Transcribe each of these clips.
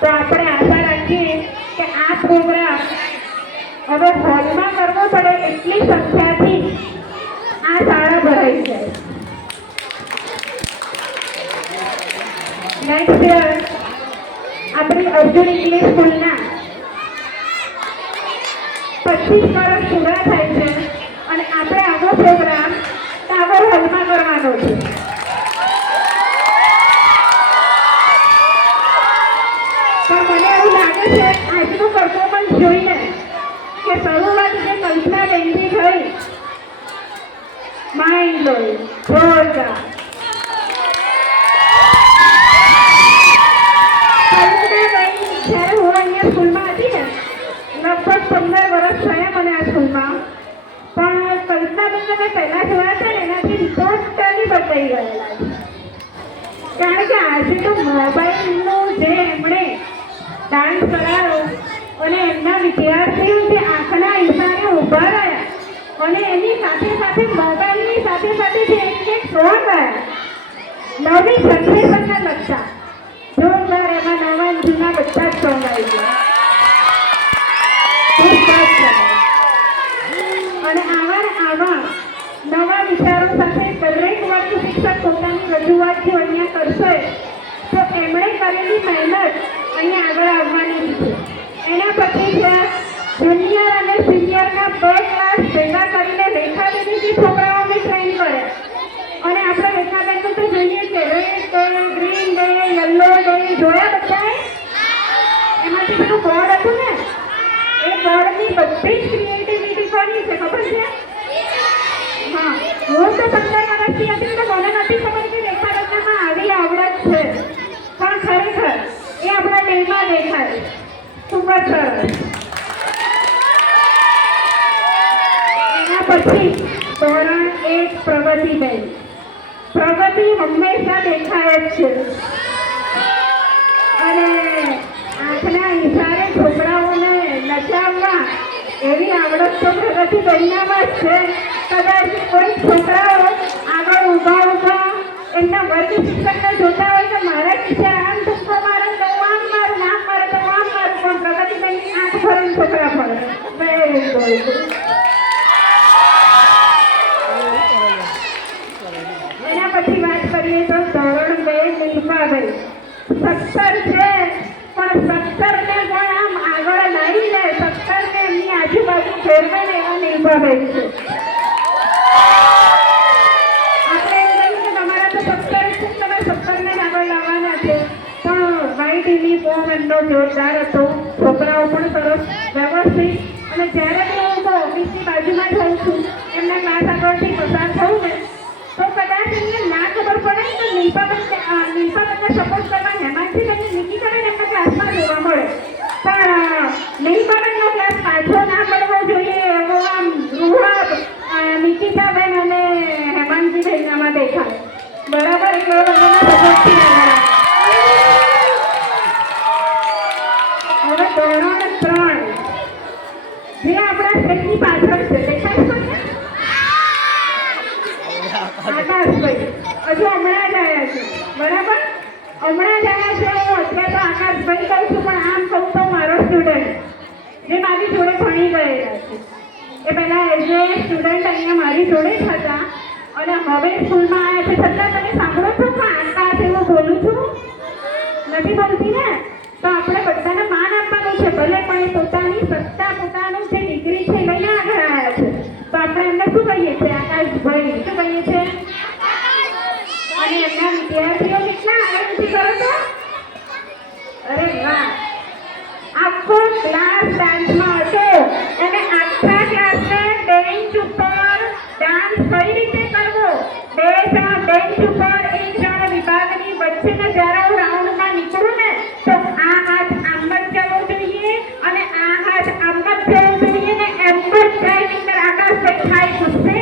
તો આપણે આશા રાખીએ કે આ પ્રોગ્રામ હવે હોલમાં કરવો પડે એટલી સંખ્યાથી આ શાળા ભરાઈ જાય. નેક્સ્ટ યર આપણી અર્જુન ઇંગ્લિશ સ્કૂલના 25 વર્ષ પૂરા થાય છે અને આપણે આવો પ્રોગ્રામ ટાગોર હોલમાં કરવાનો છે. પણ મને એવું લાગે છે આજનું પરફોર્મન્સ જોઈને કે શરૂઆત જે કલ્પના બેનથી થઈ, માઇન્ડ બ્લોઈંગ, જોરદાર. જ્યારે હું અહીંયા સ્કૂલમાં હતી ને, લગભગ 15 વર્ષ થયા મને આ સ્કૂલમાં, પણ કલ્પનાબેનને મેં પહેલાં જોયા હતા ને એનાથી ટોટલી બદલાઈ ગયેલા છે. કારણ કે આજે તો મોબાઈલનું જે એમણે ડાન્સ કરાવ્યો અને એમના વિદ્યાર્થીઓ જે આંખના ઈશારે ઊભા રહ્યા અને એની સાથે સાથે મોબાઈલની સાથે સાથે જે એક સોંગ ગયા નવી જનરેશનને લગતા જોરદાર, એમાં નવા જૂના બધા જ સોંગ આવી ગયા. અને આવા નવા વિચારો સાથે દરેક વર્ગ શિક્ષક પોતાની રજૂઆત જો અહીંયા કરશે તો એમણે કરેલી મહેનત અહીંયા આગળ આવવાની છે. એના પછી છે જુનિયર અને સિનિયરના 2 ક્લાસ ભેગા કરીને રેખાબેનથી છોકરાઓને ટ્રેન કરે. અને આપણે રેખાબેનનું તો જોઈએ છે red day, green day, yellow day જોયા બધાએ? એમાંથી પેલું બોર્ડ હતું ને, એ બોર્ડની બધી જ ક્રિએટિવિટી કોની છે ખબર છે? હા, હું તો 15 વર્ષથી હતી તો મને નથી ખબર કે રેખાબેનનામાં આવી આવડત છે, પણ ખરેખર એ આપણા ડેમાં દેખાય. ખૂબ જ સરસ. એના પછી ધોરણ 1 પ્રગતિબેન. પ્રગતિ હંમેશા દેખાય જ છે અને આંખના ઈશારે છોકરાઓને નચાવવા એવી આવડત તો પ્રગતિબેનનામાં જ છે. કદાચ કોઈ છોકરાઓ આગળ ઊભા એમના વર્ગ શિક્ષકને જોતા હોય તો મારા ટીચર આમ ધક્કો મારે તો આમ મારું, આમ મારે તો આમ મારું, પણ પ્રગતિબેનની આંખ ભરીને છોકરા પડે. Very good. એના પછી વાત કરીએ તો ધોરણ 2 નીલમાબેન. 17 છે પણ 17 ને પણ આમ આગળ લાવીને 17 ને એમની આજુબાજુ ફેરવે ને એવા નીલમાબેન છે. આપણે એમ કહ્યું કે તમારા તો 17 છે, તમે 17 ને આગળ લાવવાના છે, પણ વ્હાઈટ યુનિફોર્મ એમનો જોરદાર હતો, છોકરાઓ પણ સરસ વ્યવસ્થિત. અને જ્યારે બી હું તો ઓફિસની બાજુમાં જ હોઉં છું, એમના ક્લાસ આગળથી પસાર થયું ને તો કદાચ એમને ના ખબર પડે તો નીલપાબેનને સપોર્ટ કરવા હેમાંશીબેનને નિકિતાબેન એમના ક્લાસમાં જોવા મળે. પણ નીલપાબેનનો ક્લાસ પાછો ના પડવો જોઈએ એવો આમ રૂહબ નિકિતાબેન અને હેમાંશીબેનનામાં દેખાય. બરાબર? એટલે બંનેના સપોર્ટથી આગળ. હવે ધોરણ 3 જે આપણા સ્ટેજની પાછળ છે, દેખાય છે? આકાશભાઈ હજુ હમણાં જ આવ્યા છે. બરાબર? હમણાં જ આવ્યા છે. હું અત્યારે તો આકાશભાઈ કહું છું, પણ આમ કહું તો મારો સ્ટુડન્ટ જે મારી જોડે ભણી ગયેલા છે. એ પહેલાં એઝ એ સ્ટુડન્ટ અહીંયા મારી જોડે જ હતા અને હવે સ્કૂલમાં આવ્યા છે. છતાં તમે સાંભળો છો કે આકાશ એવું બોલું છું? નથી બોલતી ને? તો આપણે બધાને માન આપવાનું છે. ભલે પણ એ પોતાની સત્તા, પોતાનું જે ડિગ્રી છે લઈને આગળ આવ્યા છે, તો આપણે એમને શું કહીએ છીએ? આકાશભાઈ. શું કહીએ છીએ? અને એમના વિદ્યાર્થીઓ કેટલા આગળથી કરો છો? અરે વાહ! આખો ક્લાસ ડાન્સમાં હતો અને આખા ક્લાસને બેન્ચ ઉપર ડાન્સ કઈ રીતે કરવો, બેન્ચ ઉપર એક જણ વિભાગની વચ્ચેને જ્યારે હું રાઉન્ડમાં નીકળું ને તો આ હાથ આમ જ જવો જોઈએ અને આ હાથ આમ જ જવો જોઈએ ને એમ જ જાય, નહીંતર આકાશભાઈ થાય ગુસ્સે.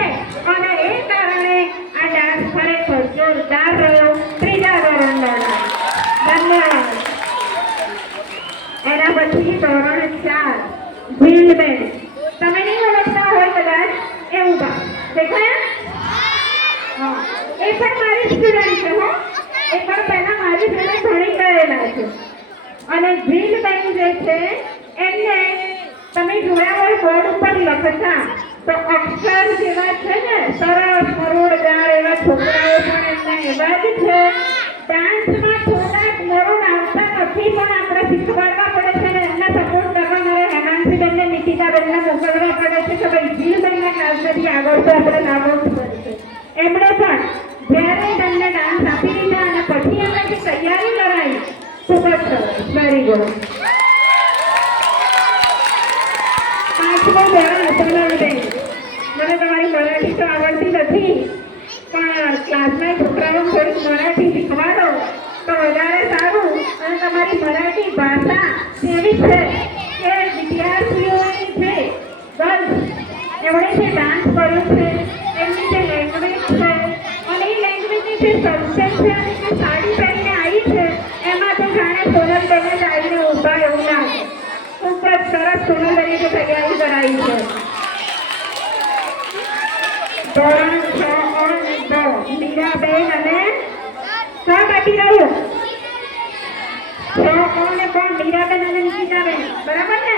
અને એ કારણે આ ડાન્સ ખરેખર જોરદાર રહ્યો. 3જા ધોરણનો ધન્યવાદ. એના પછી ધોરણ 4 ભીલબેન. તમે નહીં ઓળખતા હોય કદાચ, એ ઊભા દેખાયા? હા, એ પણ મારી સ્ટુડન્ટ છે. હો, એ પણ પહેલા મારી જોડે ભણી ગયેલા છે અને જીલબેન જે છે એમને તમે જોયા હોય બોર્ડ ઉપર લખતા તો અક્ષર જેવા છે ને સરસ મરોડદાર એવા છોકરાઓ પણ એમના એવા જ છે. ડાન્સમાં થોડાક મરોડ આવતા નથી પણ આપણે શીખવાડવા પડે છે ને એમના સપોર્ટ કરવા મારે હેમાંશીબેનને નિકિતાબેનને મોકલવા પડે છે કે ભાઈ જીલબેનના ક્લાસમાંથી આગળ તો આપણે લાવવું પડશે. એમણે પણ જ્યારે તમને ડાન્સ આપી દીધા અને પછી એમણે જે તૈયારી કરાવી ખૂબ જ સરસ. Very good. પાંચમો ધોરણ સોનલબેન, મને તમારી મરાઠી તો આવડતી નથી પણ ક્લાસના છોકરાઓને થોડીક મરાઠી શીખવાડો તો વધારે સારું. અને તમારી મરાઠી ભાષા એવી છે કે વિદ્યાર્થીઓની છે ગર્લ્સ એમણે જે ડાન્સ કર્યો છે એમની જે લેંગ્વેજ છે અને એ લેંગ્વેજની જે સલ્ચર છે અને જે સાડી પહેરીને આવી છે એમાં તો જાણે સોનલબેને જ આવીને ઊભા એવું લાગે. ખૂબ જ સરસ સોનલબેને જે તૈયારી કરાવી છે. ધોરણ 6 અને 2 મીરાબેન અને કોણ બાકી રહ્યું? 6 અને 2 મીરાબેન અને નિકિતાબેન, બરાબર ને?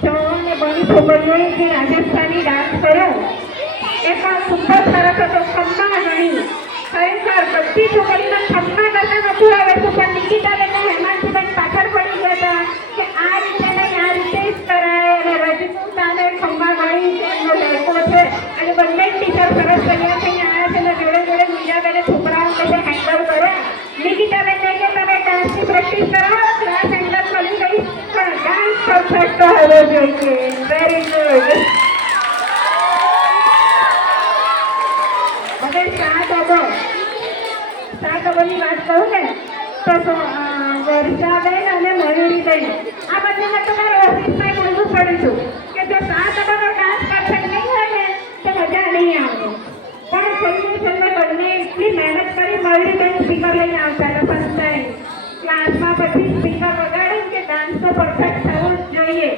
6 અને 2 છોકરીઓએ જે રાજસ્થાની ડાન્સ કર્યો એ પણ ખૂબ જ સરસ હતો. ખમ્મા ગણી ખરેખર બધી છોકરીઓને ખમ્મા કરતા નતું આવડતું પણ નિકિતાબેન અને હેમાંશીબેન પાછળ પડી ગયા હતા કે આ રીતે નહીં આ રીતે જ કરાય. અને રજની સામે ખમ્મા ગણી એમનો લેકો છે અને બંને ટીચર સરસ તૈયાર થઈને આવ્યા છે અને જોડે જોડે મીરાબેને છોકરાઓ બધે હેન્ડલ કર્યા. નિકિતાબેનને કે તમે ડાન્સની પ્રેક્ટિસ કરો, ક્લાસ હેન્ડલ કરી ગઈ પણ ડાન્સ પરફેક્ટ હોવો જોઈએ. Very good. હવે 7 અબોની વાત કહું ને તો વર્ષાબેન અને મયુરીબેન આ બંનેને તો મારે ઓફિસમાં બોલવું પડ્યું કે જો 7 અબોનો ડાન્સ પરફેક્ટ નહીં હોય ને તો મજા નહીં આવે. પણ છેલ્લે બંને એટલી મહેનત કરી. મયુરીબેન સ્પીકર લઈને આવતા હતા ફર્સ્ટ ટાઈમ ક્લાસમાં, પછી સ્પીકર વગાડ્યું કે ડાન્સ તો પરફેક્ટ થવો જ જોઈએ.